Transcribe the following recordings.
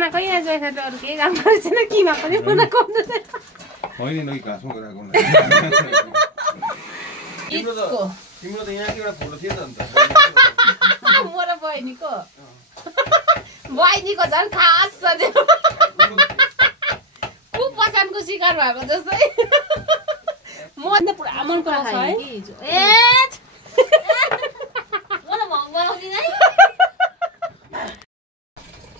बनाएको यहाँ जयखाट अरू केही काम गरेको छैन किमा पनि बनाएको होइन नइ घाँसमा गराएको तिम्रो त यहाँ एउटा फोटो थियो नि त म र बहिनीको झन् खास छ कुपचानको शिकार भएको जस्तै म त पुरा मन पराउँछ है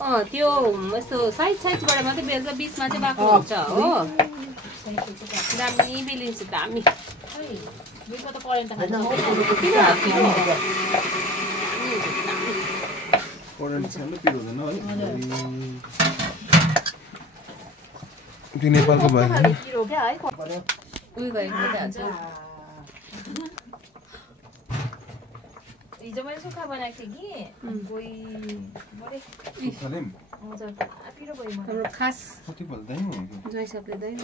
त्यो यस्तो साइडबाट मात्रै बेल्छ बिचमा चाहिँ बाक्लो हुन्छ हो दामी बेलिन्छ दामी नेपालको हिजो मैले सुक्खा बनाएको थिएँ कि हाम्रो खास जयसपले दही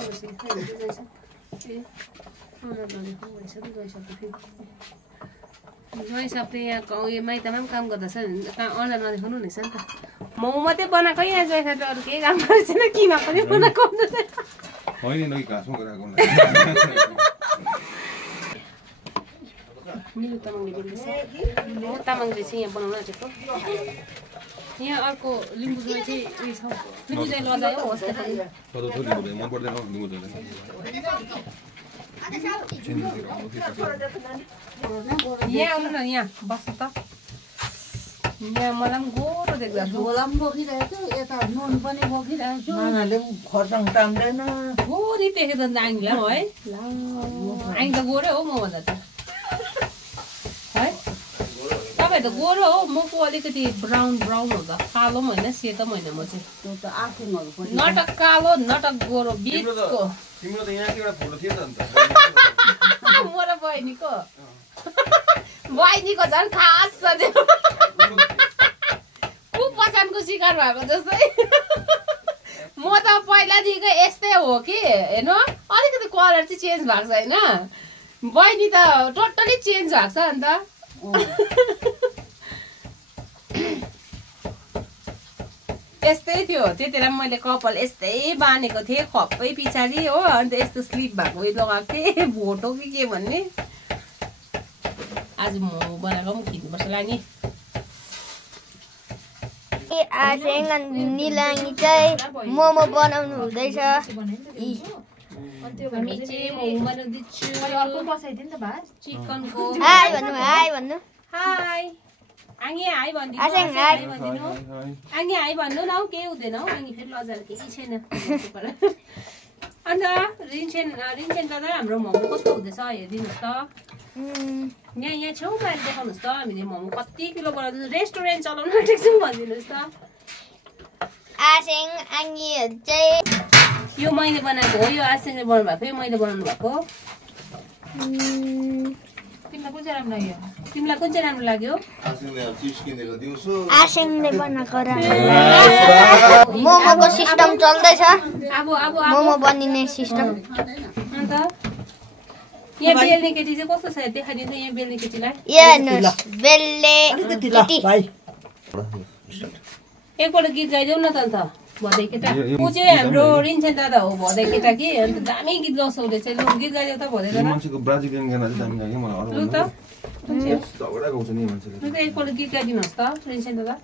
जयसपले यहाँ उयो माइतमा पनि काम गर्दछ अन्डा नदेखाउनु हुनेछ नि त मोमो मात्रै बनाएको यहाँ जयखाट अरू केही काम गरेको छैन किमा पनि बनाएको होइन नइ घाँसमा गराएको निलु तामाङले चाहिँ यहाँ बनाउन आँटेको यहाँ अर्को लिम्बू दही चाहिँ उयो छ लिम्बू दही लजायो होस् यहाँ आउनु न यहाँ बस्नु त यहाँ मलाई पनि गोरो देख्दा झोला पनि बोकिरहेको छु यता नुन पनि बोकिरहेको छु नानाले खर्साङ तान्दैन गोरी देखेँ त आङीलाई है आङ त गोरै हो मभन्दा त है तपाईँ त गोरो हो म पो अलिकति ब्राउन हुन्छ कालो पनि होइन सेतो पनि होइन म चाहिँ त्यो त आफूहरू पनि नटक कालो नटक गोरो बिचको तिम्रो त यहाँ एउटा फोटो थियो नि त म र बहिनीको झन् खास छ कुपचानको शिकार भएको जस्तै म त पहिलादेखिको यस्तै हो कि हेर्नु अलिकति कलर चाहिँ चेन्ज भएको छ होइन बहिनी त टोटली चेन्ज भएको छ अन्त यस्तै थियो त्यतिखेर मैले कपाल यस्तै बानेको थिएँ खप्पै पछाडि हो अन्त यस्तो स्लिप भएको उयो लगाएको थिएँ भोटो कि के भन्ने आज मोमो बनाएको पनि खिच्नुपर्छ लाने आसेङ निलाङ्गी चाहिँ मोमो बनाउनु हुँदैछ चिकनको हाई भन्नु हाई भन्नु हाई आङे हाई भनिदिनु आङे हाई भन्नु न हौ केही हुँदैन हौ आङे फेरि लजाएर केही छैन अन्त रिन्सेन दादा हाम्रो मोमो कस्तो हुँदैछ हेरिदिनुहोस् त यहाँ छेउमा देखाउनुहोस् त हामीले मोमो कति किलो बनाउँदैछौँ रेस्टुरेन्ट चलाउनु आँटेको छौँ भनिदिनुहोस् त आसेङ आङ्गीहरू चाहिँ यो मैले बनाएको हो यो आसेङले बनाउनु भएको यो मैले बनाउनु भएको तिमीलाई कुन चाहिँ राम्रो लाग्यो आसेङले बनाएको मोमोको सिस्टम चल्दैछ मोमो बनिने सिस्टम अन्त यहाँ बेल्ने केटी चाहिँ कस्तो छ देखाइदिनु यहाँ बेल्ने केटीलाई एकपल्ट गीत गाइदेऊ न त अन्त भदै केटा ऊ चाहिँ हाम्रो रिन्सेन दादा हो भदै केटा कि अन्त दामी गीत गाउँछ उसले चाहिँ लु गीत गाइदेऊ त भदै दादा लु त एकपल्ट गीत गाइदिनुहोस् त रिन्सेन दादा